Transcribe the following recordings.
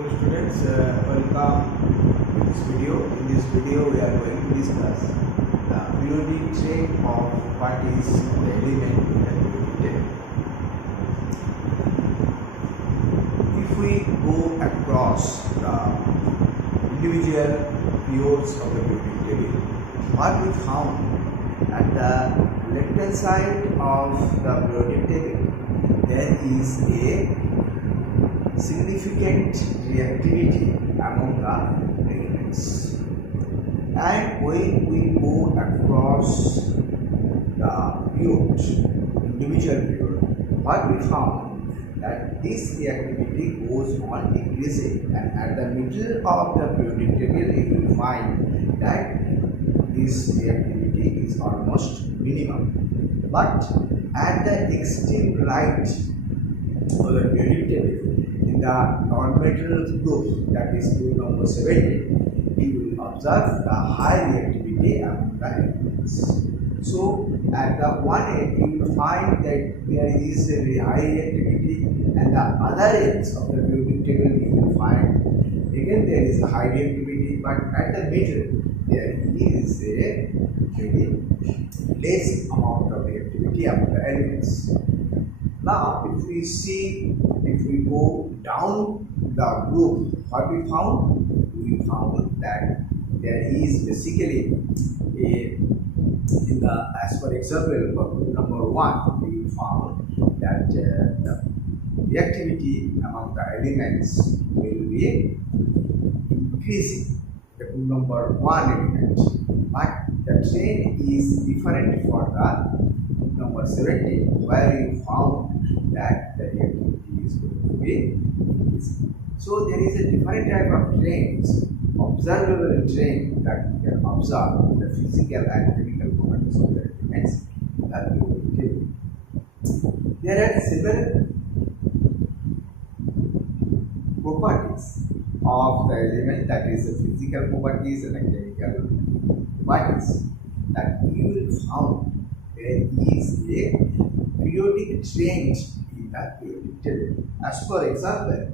So students, welcome to this video. In this video, we are going to discuss the periodic chain of what is the element in the periodic table. If we go across the individual periods of the periodic table, what we found at the left hand side of the periodic table, there is a significant reactivity among the elements, and when we go across the period, individual period, what we found that this reactivity goes on increasing, and at the middle of the periodic table you will find that this reactivity is almost minimum. But at the extreme right of the periodic table, in the non-metal group, that is group number 17, you will observe the high reactivity among the elements. So at the one end you will find that there is a very high reactivity, and the other ends of the periodic table you will find again there is a high reactivity, but at the middle there is a very less amount of reactivity among the elements. Now if we go down the group, what we found? We found that there is basically as for example for group number 1, we found that the reactivity among the elements will be increasing, the group number 1 element, but the trend is different for the group number 17, where you found that the reactivity is going to be increasing. So there is a different type of trends, observable trend, that we can observe the physical and chemical properties of the elements that we will take. There are several properties of the element, that is the physical properties and the chemical properties, that we will find there is a periodic trend in the periodic table. As for example,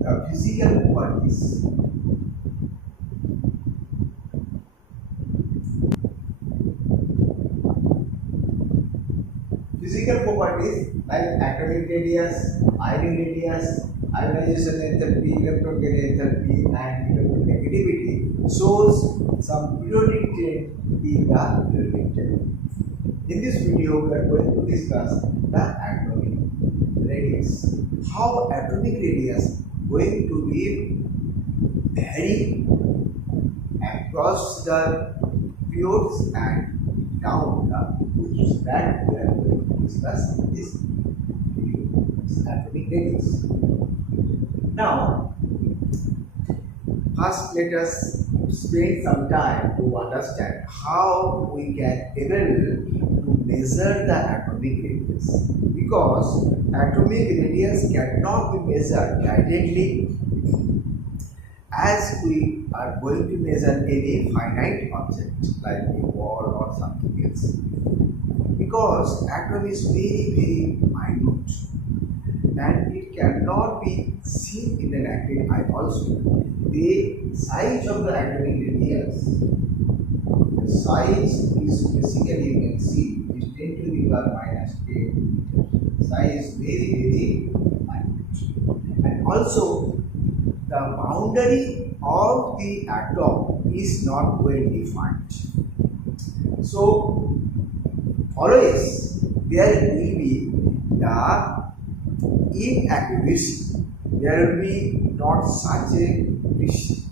the physical properties. Physical properties like atomic radius, ion radius, ionization enthalpy, electron gain enthalpy, and electronegativity shows some periodic trend in the periodic table. In this video, we are going to discuss the atomic radius. How atomic radius going to be vary across the periods and down the groups, that we are going to discuss in this video. This atomic radius. Now, first let us spend some time to understand how we can able to measure the atomic radius, because atomic radius cannot be measured directly as we are going to measure any finite object like a wall or something else, because atom is very minute and it cannot be seen in the naked eye also. The size of the atomic radius, the size is basically, you can see, is 10 to the power minus 10 meters. Size is very minute. And also, the boundary of the atom is not well defined. So, always there will be the inaccuracy. There will be not such a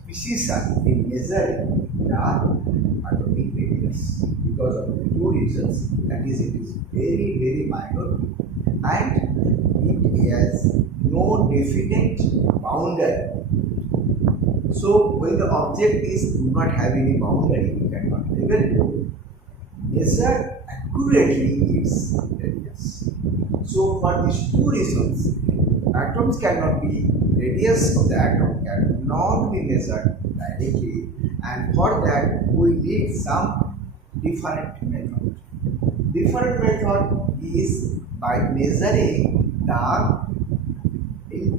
precision in measuring the atomic radius because of the two reasons. That is, it is very minute and it has no definite boundary. So when the object do not have any boundary, we cannot be able to measure accurately its radius. So for these two reasons, atoms cannot be, radius of the atom cannot be measured directly, and for that we need some different method. Different method is by measuring the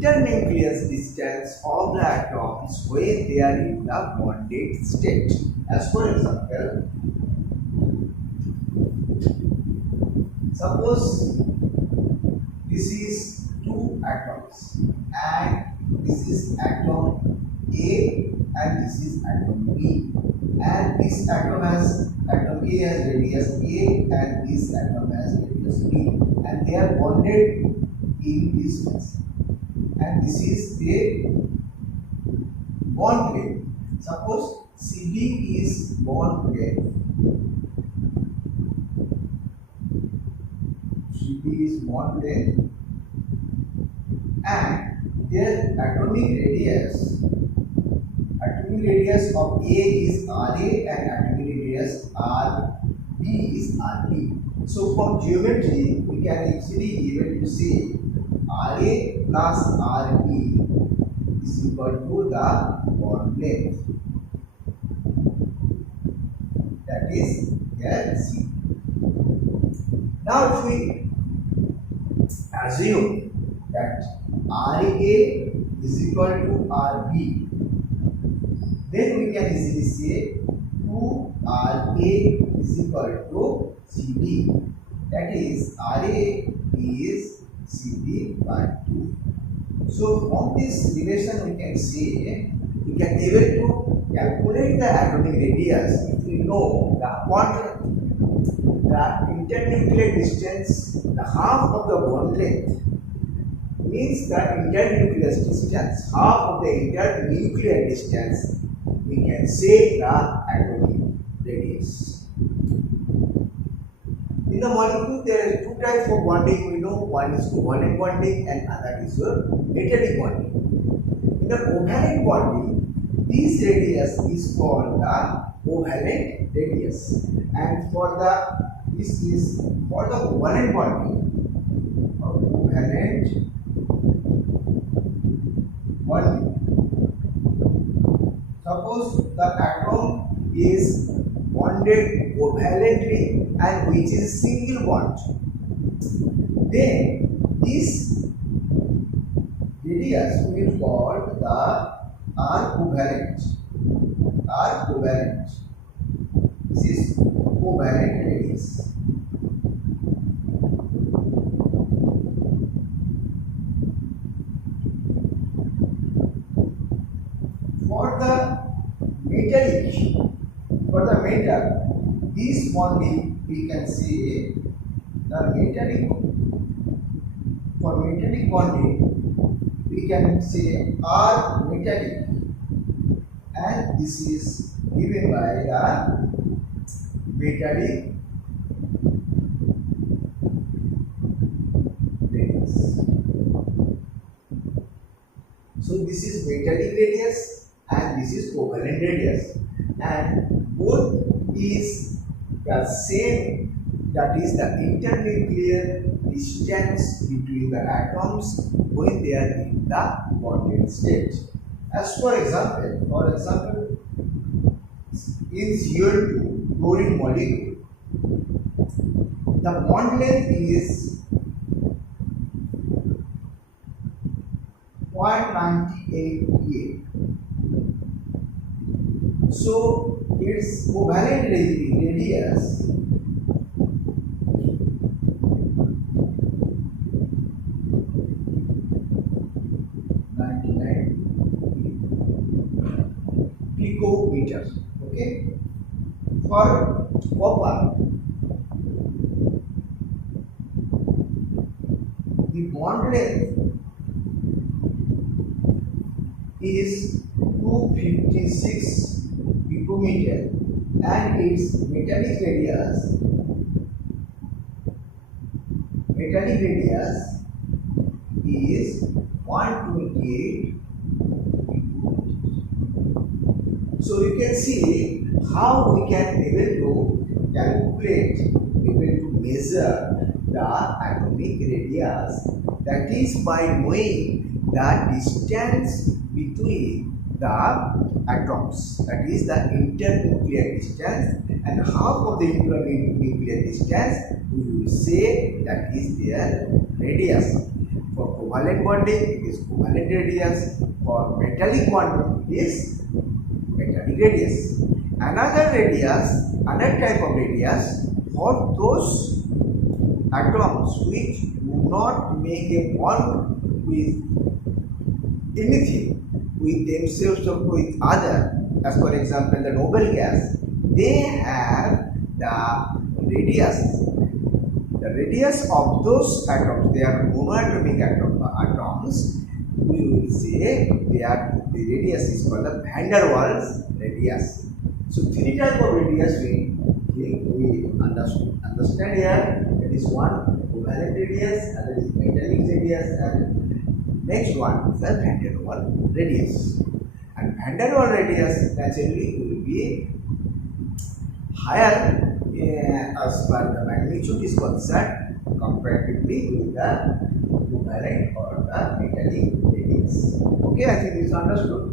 internucleus distance of the atoms when they are in the bonded state. As for example, suppose this is two atoms and this is atom A and this is atom B, and this atom A has radius A and this atom has radius B, and they are bonded in this way, and this is the bond length. Suppose CD is bond length, CD is bond length, and their atomic radius of A is RA and atomic radius RB is RB. So from geometry we can easily able to say RA plus RB is equal to the bond length, that is LC. Now if we assume that RA is equal to RB, then we can easily say 2RA is equal to CB, that is RA is CB by 2. So from this relation we can say we can able to calculate the atomic radius if we know the internuclear distance, the half of the bond length means the internuclear distance, half of the internuclear distance, we can say the atomic radius. In the molecule there are two types of bonding, we know, one is covalent bonding and other is your metallic bonding. In the covalent bonding, this radius is called the covalent radius, and for the this is for the covalent bonding, suppose the atom is bonded covalently and which is single bond, then this radius will be called the R covalent. This is covalent radius. For the metal, this bonding we can say the metallic. For metallic bonding, we can say R metallic, and this is given by the metallic radius. So this is metallic radius and this is covalent radius, and both is the same, that is the internuclear distance between the atoms when they are in the bonded state. As for example, in CO2 chlorine molecule, the bond length is 0.98 Pa. So its covalent radius picometer. Okay. For copper, the bond length is 256 picometer and its metallic radius is 128 picometer. So you can see how we can able to calculate, able to measure the atomic radius, that is by knowing the distance between the atoms, that is the internuclear distance, and half of the internuclear distance we will say that is their radius. For covalent bonding, it is covalent radius. For metallic bonding, it is metallic radius. Another type of radius for those atoms which do not make a bond with anything, with themselves or with other. As for example, the noble gas, they have the radius of those atoms, they are monoatomic atoms. We will say the radius is called the van der Waals radius. So three types of radius we understand here. That is one covalent radius, other is metallic radius, and next one is the van der Waals radius. And van der Waals radius naturally will be higher as far the magnitude is concerned comparatively with the covalent or the metallic radius. Okay, I think this is understood.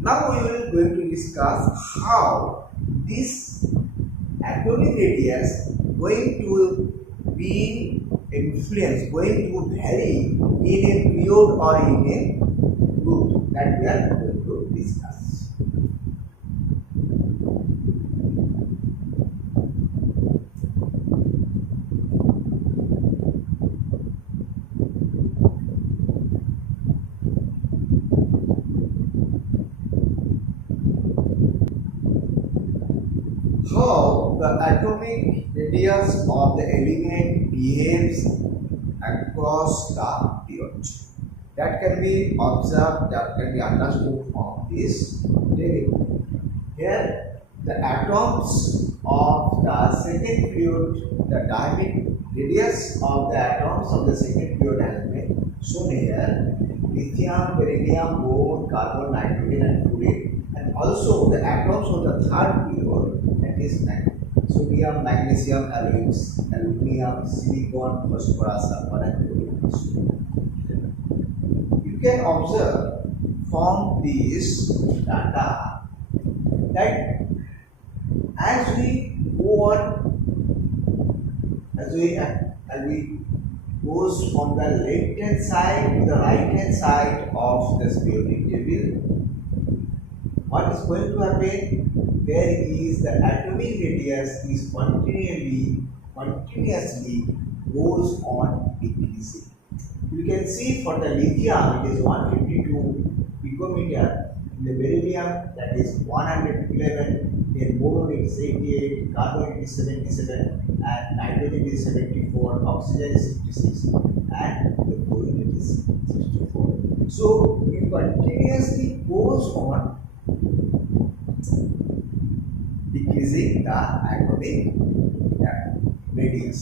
Now we will going to discuss how this atomic radius going to be influenced, going to vary in a period or in a group, that we are going to discuss. How the atomic radius of the element behaves across the period. That can be observed, that can be understood from this table. Here, the atoms of the second period, the diameter radius of the atoms of the second period has been shown here. Lithium, beryllium, boron, carbon, nitrogen, and fluorine, and also the atoms of the third period, that is sodium, magnesium, aluminium, silicon, phosphorus, sulfur, and chlorine. You can observe from this data that as we go on, as we goes from the left hand side to the right hand side of this periodic table, what is going to happen? There is the atomic radius is continuously goes on decreasing. You can see for the lithium it is 152 picometer, in the beryllium that is 111, then boron is 88, carbon is 77, and nitrogen is 74, oxygen is 56, and the fluorine is 64. So it continuously goes on decreasing the atomic radius.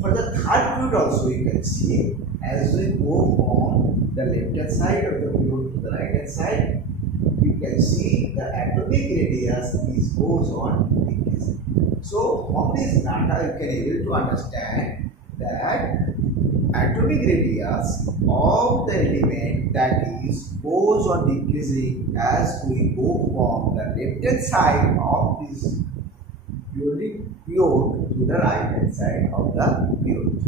For the third period also you can see, as we go from the left hand side of the period to the right hand side, you can see the atomic radius goes on decreasing. So from this data you can able to understand that atomic radius of the element that is goes on decreasing as we go from the left hand side of this periodic period to the right hand side of the period.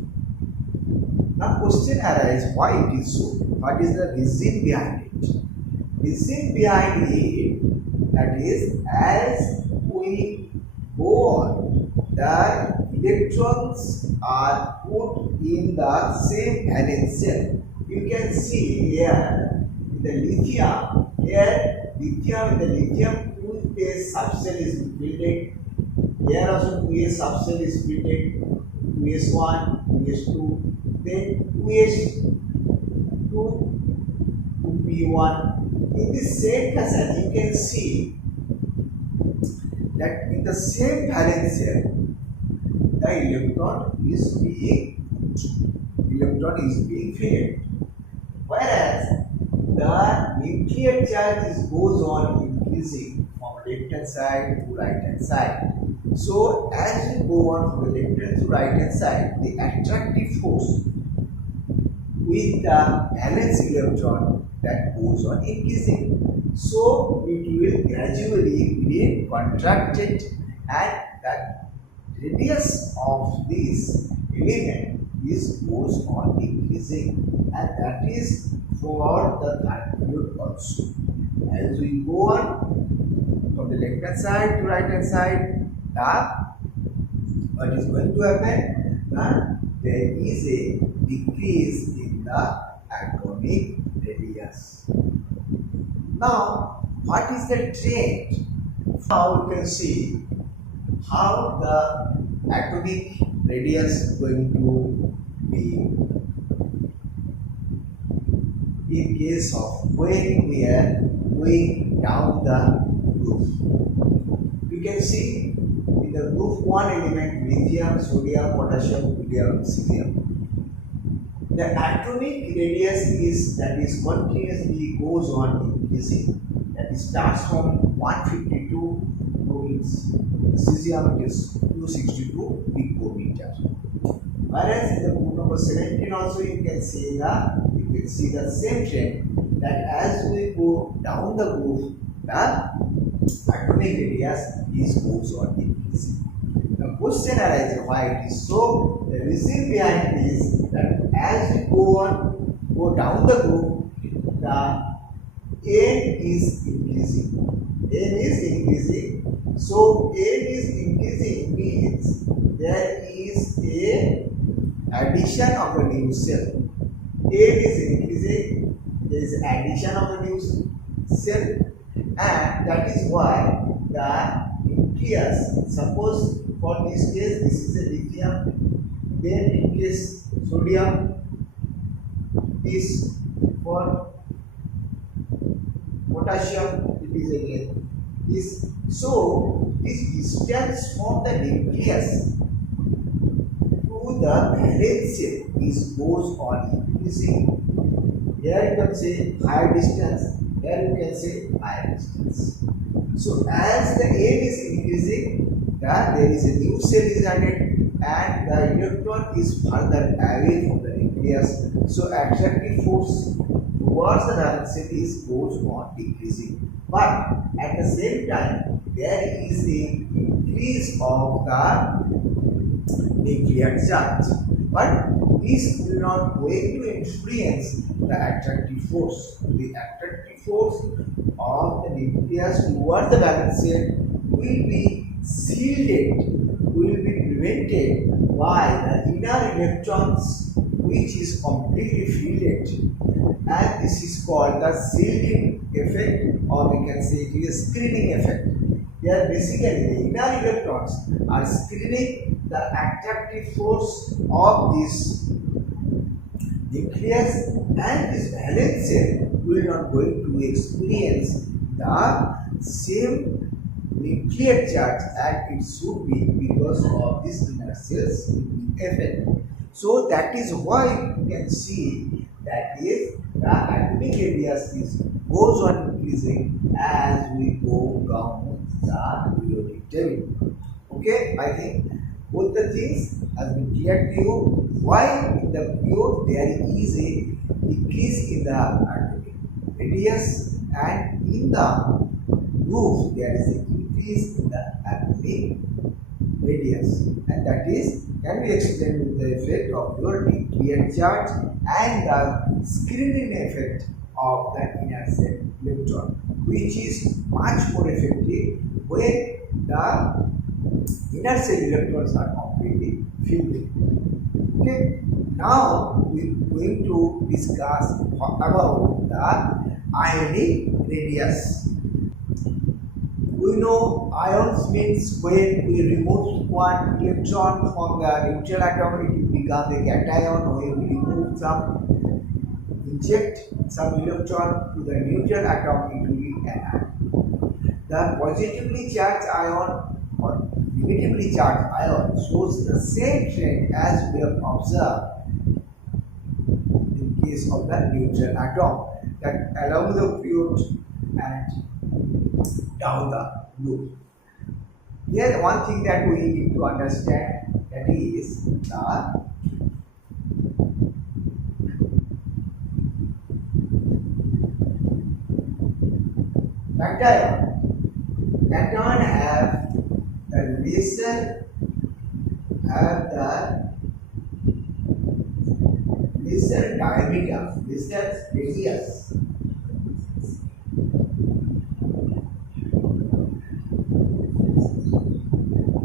Now question arises why it is so. What is the reason behind it? Reason behind it, that is, as we go on, the electrons are put in the same valence shell. You can see here in the lithium, in the lithium 2s subshell is built. Here also 2s subshell is built, 2s1, 2s2, then 2s2 to P1. In the same fashion, you can see that in the same valence shell, the electron is being filled. Whereas the nuclear charge goes on increasing from left hand side to right hand side. So as you go on from the left hand to right hand side, the attractive force with the valence electron that goes on increasing. So it will gradually be contracted, and the radius of this element goes on increasing. and that is for the third period also. As we go on from the left hand side to right hand side, what is going to happen? There is a decrease in the atomic radius. Now, what is the trend? Now you can see how the atomic radius is going to be in case of when we are going down the groove. You can see in the group 1 element lithium, sodium, potassium, sodium, cesium. The atomic radius is continuously goes on increasing. That starts from 152 to its cesium is 262 picometer. Whereas in the group number 17 also you can see the same trend, that as we go down the groove, the atomic radius goes on increasing. The question arises why it is so. The reason behind is that as we go down the groove, the n is increasing. N is increasing. So n is increasing means there is a addition of a new cell. N is increasing, there is addition of a new cell, and that is why the nucleus, suppose for this case this is a lithium, then in case sodium is for potassium, it is again this. So this distance from the nucleus to the valence shell goes on increasing. Here you can say higher distance, here you can say higher distance. So as the n is increasing, there is a new cell is added and the electron is further away from the nucleus. So attractive force towards the valence shell goes on decreasing. But at the same time, there is a increase of the nuclear charge. But this will not going to influence the attractive force. The attractive force of the nucleus towards the valence shell will be shielded, will be prevented by the inner electrons, which is completely shielded, and this is called the shielding effect, or we can say it is a screening effect. Here basically the inner electrons are screening the attractive force of this nucleus, and this valence shell will not going to experience the same nuclear charge as it should be because of this inner shell's effect. So that is why you can see that is the atomic radius goes on increasing as we go down the periodic table. Okay, I think both the things has been clear to you. Why in the period there is a decrease in the atomic radius, and in the groove there is an increase in the atomic radius, and that is can be explained with the effect of your nuclear charge and the screening effect of the inner cell electron, which is much more effective when the inner cell electrons are completely filled. Okay, now we are going to discuss about the ionic radius. We know ions means when we remove one electron from the neutral atom, it becomes a cation. When we remove inject some electron to the neutral atom, it will be an ion. The positively charged ion or negatively charged ion shows the same trend as we have observed in case of the neutral atom, that along the period and down the loop. Here one thing that we need to understand, that is the cation. Cation have the lesser diameter, distance, radius.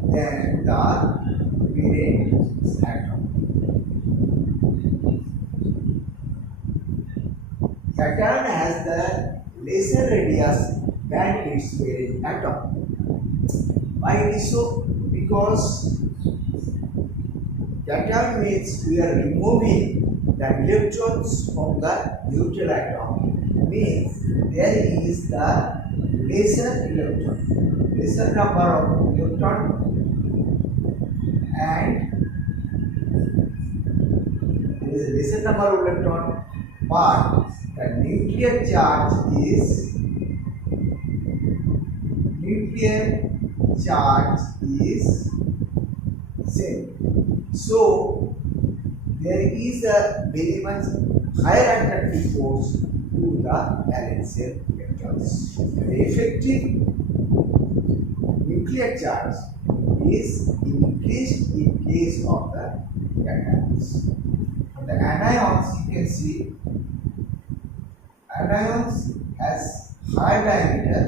Then the parent atom. Cation has the lesser radius than its parent atom. Why it is so? Because cation means we are removing the electrons from the neutral atom. Means there is the lesser electron, lesser number of electron, and there is a lesser number of electron, but the nuclear charge is same. So there is a very much higher attractive force to the valence electrons. The effective nuclear charge is increased in case of the cations. For the anions, you can see anions has high diameter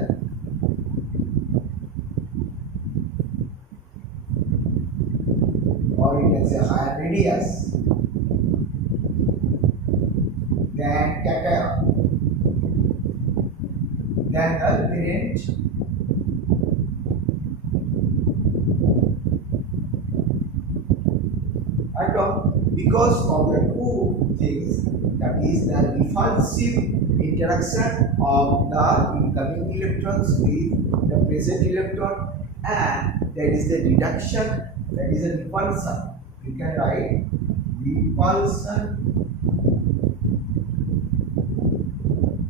or you can say higher radius than cation, than the parent atom, because of the two things, that is the repulsive interaction of the incoming electrons with the present electron, and there is the reduction, that is a repulsion. You can write repulsion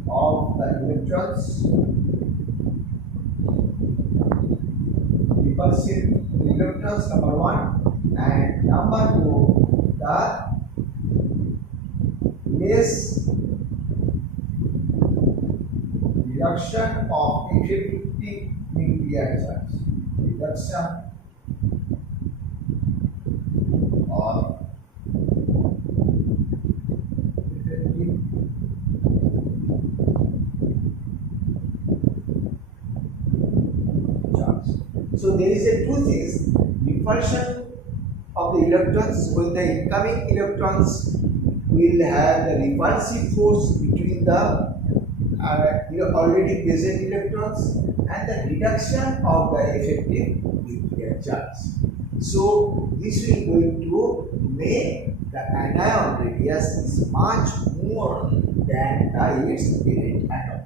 of the electrons, repulsive electrons, number one, and number two, the less reduction of effective nuclear charge, reduction of effective charge. So there is a two things: repulsion of the electrons, when the incoming electrons will have the repulsive force between the already present electrons, and the reduction of the effective nuclear charge. So this will going to make the anion radius is much more than its parent atom.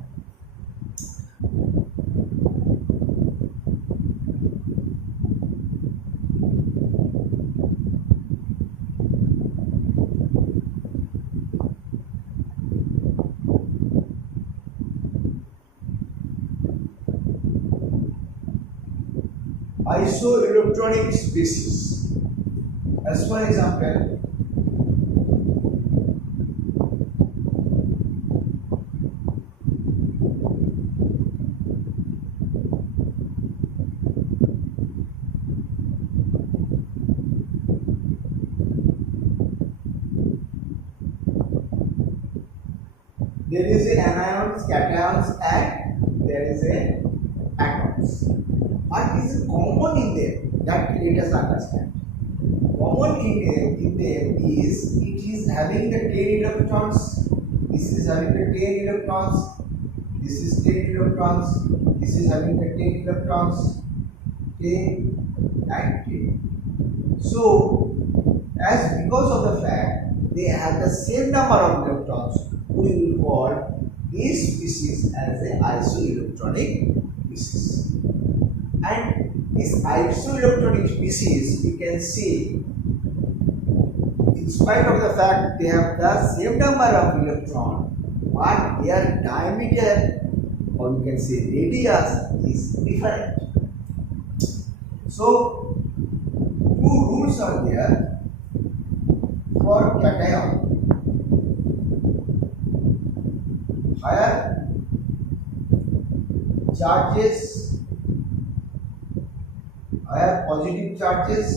Isoelectronic species. As for example, there is a anions, cations, and there is a atoms. What is common in them? That let us understand. Common in them is it is having the 10 electrons. This is having the 10 electrons. This is 10 electrons. This is having the 10 electrons. 10 and 10. So, as because of the fact they have the same number of electrons, we will call this species as a isoelectronic species. And this isoelectronic species, you can see, in spite of the fact they have the same number of electrons, but their diameter, or you can say radius, is different. So, two rules are there for cation. Higher charges, higher positive charges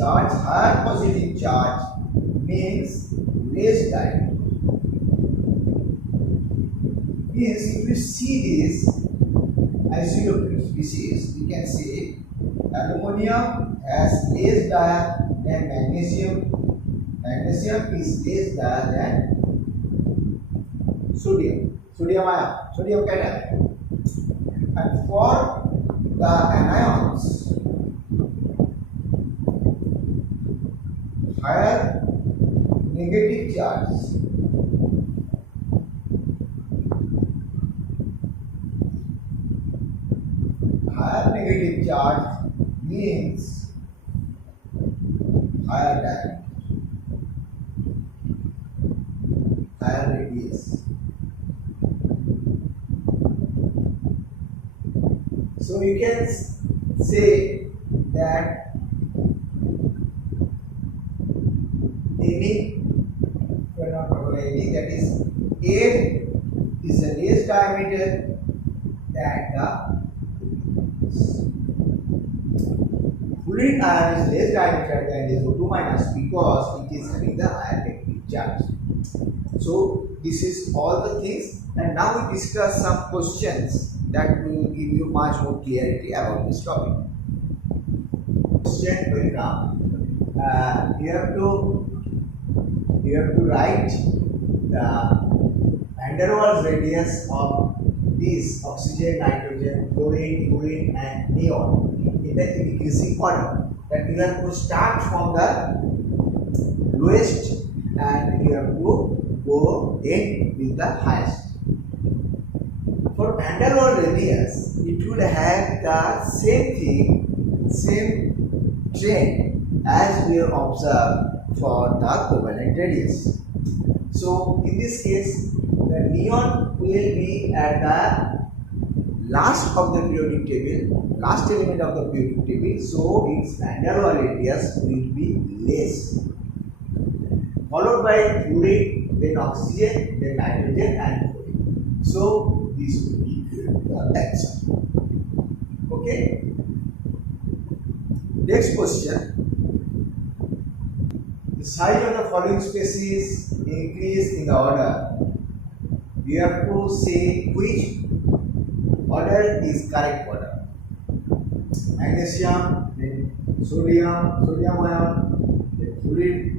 charge, higher positive charge means less diameter. Means if you see this isoelectric species, you can say aluminum has less dia than magnesium. Magnesium is less dia than sodium. Sodium ion, sodium cation. And for the anions, higher negative charge means higher diameter, higher radius. So you can say that any, that is A is a less diameter than the fluid ion is less diameter than the O2 minus because it is having the higher negative charge. So this is all the things, and now we discuss some questions that will give you much more clarity about this topic. Question will come. You have to write the van der Waals radius of these oxygen, nitrogen, chlorine, urine, and neon in the increasing order. That you have to start from the lowest and you have to go in with the highest. For van der Waals radius, it will have the same thing, same trend as we have observed for the covalent radius. So in this case, the neon will be at the last of the periodic table, last element of the periodic table, so its van der Waals radius will be less. Followed by fluid, then oxygen, then nitrogen and chlorine. So this will be the answer. Okay. Next question. The size of the following species increase in the order. You have to say which order is correct order. Magnesium, then sodium, sodium ion, then fluid,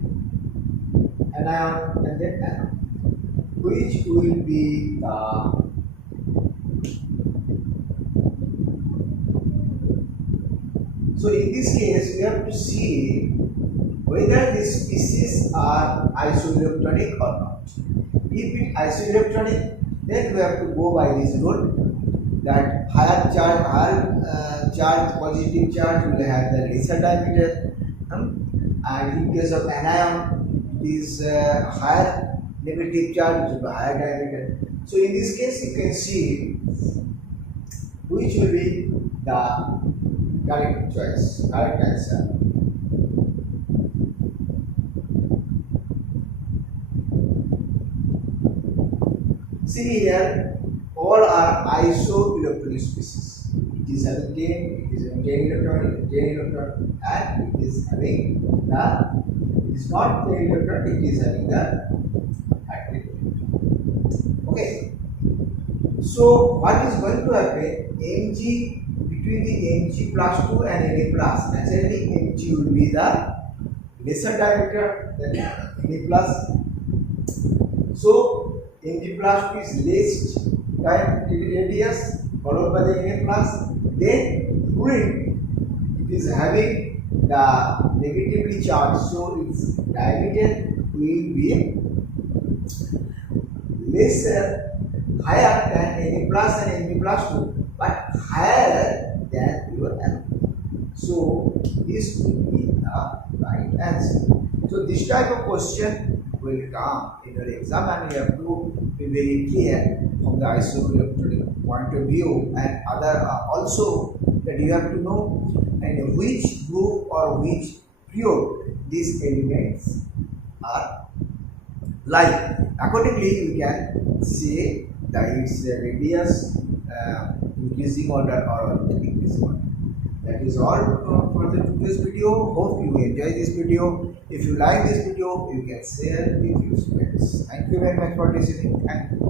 anion, and then anion. Which will be the so in this case, we have to see whether these species are isoelectronic or not. If it isoelectronic, then we have to go by this rule that higher charge, positive charge will have the lesser diameter, and in case of anion, it is higher negative charge with a higher diameter. So in this case, you can see which will be the correct choice, correct answer. See here, all are isoelectronic species. It is having 10, it is having 10 electron, 10 electron, and it is having the, it is not 10 electron, it is having the hydrogen. Okay. So what is going to happen? Mg, between the Mg plus 2 and Na plus, naturally Mg will be the lesser diameter than Na plus. So Mg plus 2 is less radius followed by the Na plus. Then fluid, it is having the negatively charged, so its diameter will be lesser, higher than Na plus and Na plus 2, but higher than your M. So this will be the right answer. So this type of question will come in your exam, and you have to be very clear from the isoelectronic point of view, and other also that you have to know and which group or which period these elements are like. Accordingly, you can say that its radius increasing order or decreasing order. That is all for the today's video. Hope you enjoy this video. If you like this video, you can share with your friends. Thank you very much for listening. Thank you.